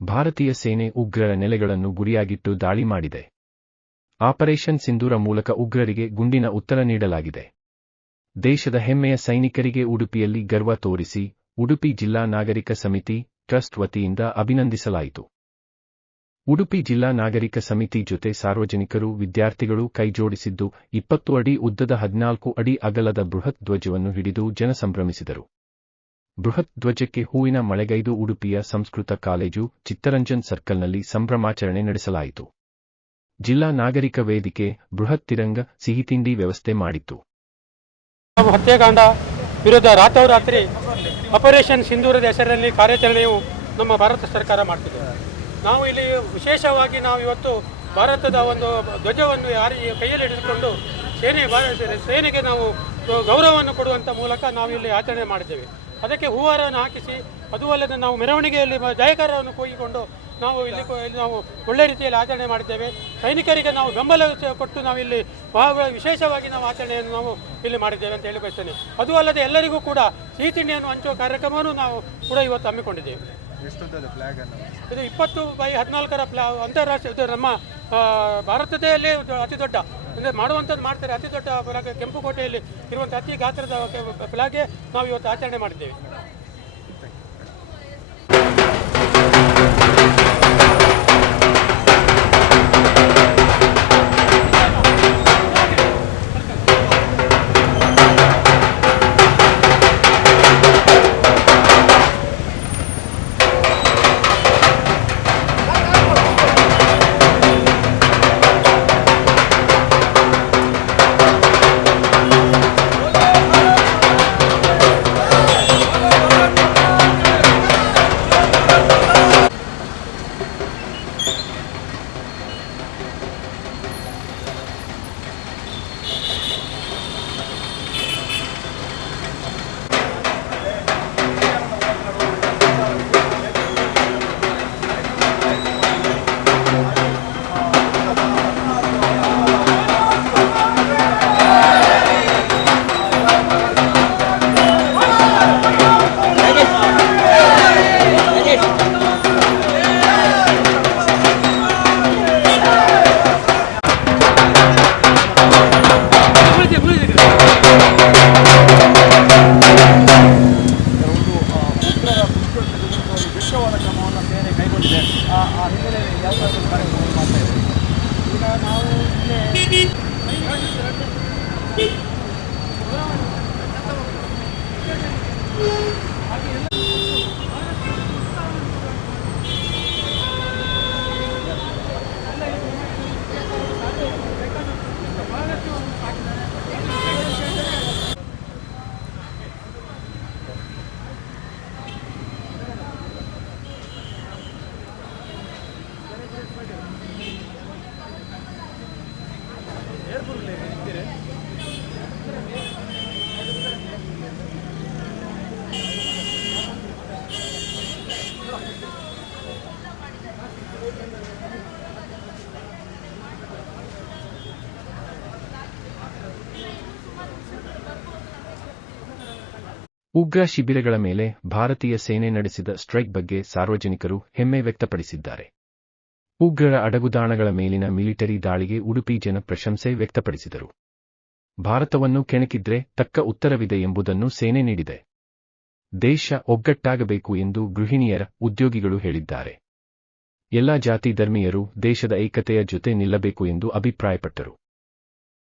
ಭಾರತೀಯ ಸೇನೆ ಉಗ್ರರ ನೆಲೆಗಳನ್ನು ಗುರಿಯಾಗಿಟ್ಟು ದಾಳಿ ಮಾಡಿದೆ. ಆಪರೇಷನ್ ಸಿಂಧೂರ ಮೂಲಕ ಉಗ್ರರಿಗೆ ಗುಂಡಿನ ಉತ್ತರ ನೀಡಲಾಗಿದೆ. ದೇಶದ ಹೆಮ್ಮೆಯ ಸೈನಿಕರಿಗೆ ಉಡುಪಿಯಲ್ಲಿ ಗರ್ವ ತೋರಿಸಿ, ಉಡುಪಿ ಜಿಲ್ಲಾ ನಾಗರಿಕ ಸಮಿತಿ ಟ್ರಸ್ಟ್ ವತಿಯಿಂದ ಅಭಿನಂದಿಸಲಾಯಿತು. ಉಡುಪಿ ಜಿಲ್ಲಾ ನಾಗರಿಕ ಸಮಿತಿ ಜೊತೆ ಸಾರ್ವಜನಿಕರು, ವಿದ್ಯಾರ್ಥಿಗಳು ಕೈಜೋಡಿಸಿದ್ದು ಇಪ್ಪತ್ತು ಅಡಿ ಉದ್ದದ ಹದಿನಾಲ್ಕು ಅಡಿ ಅಗಲದ ಬೃಹತ್ ಧ್ವಜವನ್ನು ಹಿಡಿದು ಜನಸಂಭ್ರಮಿಸಿದರು. ಬೃಹತ್ ಧ್ವಜಕ್ಕೆ ಹೂವಿನ ಮಳೆಗೈದು ಉಡುಪಿಯ ಸಂಸ್ಕೃತ ಕಾಲೇಜು ಚಿತ್ತರಂಜನ್ ಸರ್ಕಲ್ನಲ್ಲಿ ಸಂಭ್ರಮಾಚರಣೆ ನಡೆಸಲಾಯಿತು. ಜಿಲ್ಲಾ ನಾಗರಿಕ ವೇದಿಕೆ ಬೃಹತ್ ತಿರಂಗ ಸಿಹಿತಿಂಡಿ ವ್ಯವಸ್ಥೆ ಮಾಡಿತ್ತು. ಹತ್ಯಾಕಾಂಡ ವಿರುದ್ಧ ರಾತ್ರೋರಾತ್ರಿ ಆಪರೇಷನ್ ಸಿಂಧೂರದ ಹೆಸರಿನಲ್ಲಿ ಕಾರ್ಯಾಚರಣೆಯು ನಮ್ಮ ಭಾರತ ಸರ್ಕಾರ ಮಾಡ್ತಿದೆ. ನಾವು ಇಲ್ಲಿ ವಿಶೇಷವಾಗಿ ನಾವು ಇವತ್ತು ಭಾರತದ ಒಂದು ಧ್ವಜವನ್ನು ಯಾರಿ ಕೈಯಲ್ಲಿ ಹಿಡಿದುಕೊಂಡು ಸೇನೆ ಸೇನೆಗೆ ನಾವು ಗೌರವವನ್ನು ಕೊಡುವಂಥ ಮೂಲಕ ನಾವು ಇಲ್ಲಿ ಆಚರಣೆ ಮಾಡಿದ್ದೇವೆ. ಅದಕ್ಕೆ ಹೂವಾರವನ್ನು ಹಾಕಿಸಿ ಅದು ಅಲ್ಲದೆ ನಾವು ಮೆರವಣಿಗೆಯಲ್ಲಿ ಜಯಕಾರವನ್ನು ಕೂಗಿಕೊಂಡು ನಾವು ಇಲ್ಲಿ ನಾವು ಒಳ್ಳೆ ರೀತಿಯಲ್ಲಿ ಆಚರಣೆ ಮಾಡಿದ್ದೇವೆ. ಸೈನಿಕರಿಗೆ ನಾವು ಬೆಂಬಲ ಕೊಟ್ಟು ನಾವು ಇಲ್ಲಿ ಬಹಳ ವಿಶೇಷವಾಗಿ ನಾವು ಆಚರಣೆಯನ್ನು ನಾವು ಇಲ್ಲಿ ಮಾಡಿದ್ದೇವೆ ಅಂತ ಹೇಳಿ ಬಯಸ್ತೇನೆ. ಅದು ಅಲ್ಲದೆ ಎಲ್ಲರಿಗೂ ಕೂಡ ಸಿಹಿ ತಿಂಡಿಯನ್ನು ಹಂಚುವ ಕಾರ್ಯಕ್ರಮವನ್ನು ನಾವು ಕೂಡ ಇವತ್ತು ಹಮ್ಮಿಕೊಂಡಿದ್ದೇವೆ. ಇದು ಇಪ್ಪತ್ತು ಬೈ ಹದಿನಾಲ್ಕರ ಪ್ಲಾ ಅಂತಾರಾಷ್ಟ್ರೀಯ ಇದು ನಮ್ಮ ಭಾರತದಲ್ಲೇ ಅತಿ ದೊಡ್ಡ ಅಂದರೆ ಮಾಡುವಂಥದ್ದು ಮಾಡ್ತಾರೆ. ಅತಿ ದೊಡ್ಡ ಫ್ಲಾಗ್ ಕೆಂಪುಕೋಟೆಯಲ್ಲಿ ಇರುವಂಥ ಅತಿ ಗಾತ್ರದ ಫ್ಲಾಗ್ಗೆ ನಾವು ಇವತ್ತು ಆಚರಣೆ ಮಾಡಿದ್ದೇವೆ. ಉಗ್ರ ಶಿಬಿರಗಳ ಮೇಲೆ ಭಾರತೀಯ ಸೇನೆ ನಡೆಸಿದ ಸ್ಟ್ರೈಕ್ ಬಗ್ಗೆ ಸಾರ್ವಜನಿಕರು ಹೆಮ್ಮೆ ವ್ಯಕ್ತಪಡಿಸಿದ್ದಾರೆ. ಉಗ್ರರ ಅಡಗುದಾಣಗಳ ಮೇಲಿನ ಮಿಲಿಟರಿ ದಾಳಿಗೆ ಉಡುಪಿ ಜನ ಪ್ರಶಂಸೆ ವ್ಯಕ್ತಪಡಿಸಿದರು. ಭಾರತವನ್ನು ಕೆಣಕಿದ್ರೆ ತಕ್ಕ ಉತ್ತರವಿದೆ ಎಂಬುದನ್ನು ಸೇನೆ ನೀಡಿದೆ. ದೇಶ ಒಗ್ಗಟ್ಟಾಗಬೇಕು ಎಂದು ಗೃಹಿಣಿಯರ ಉದ್ಯೋಗಿಗಳು ಹೇಳಿದ್ದಾರೆ. ಎಲ್ಲಾ ಜಾತಿ ಧರ್ಮೀಯರು ದೇಶದ ಏಕತೆಯ ಜೊತೆ ನಿಲ್ಲಬೇಕು ಎಂದು ಅಭಿಪ್ರಾಯಪಟ್ಟರು.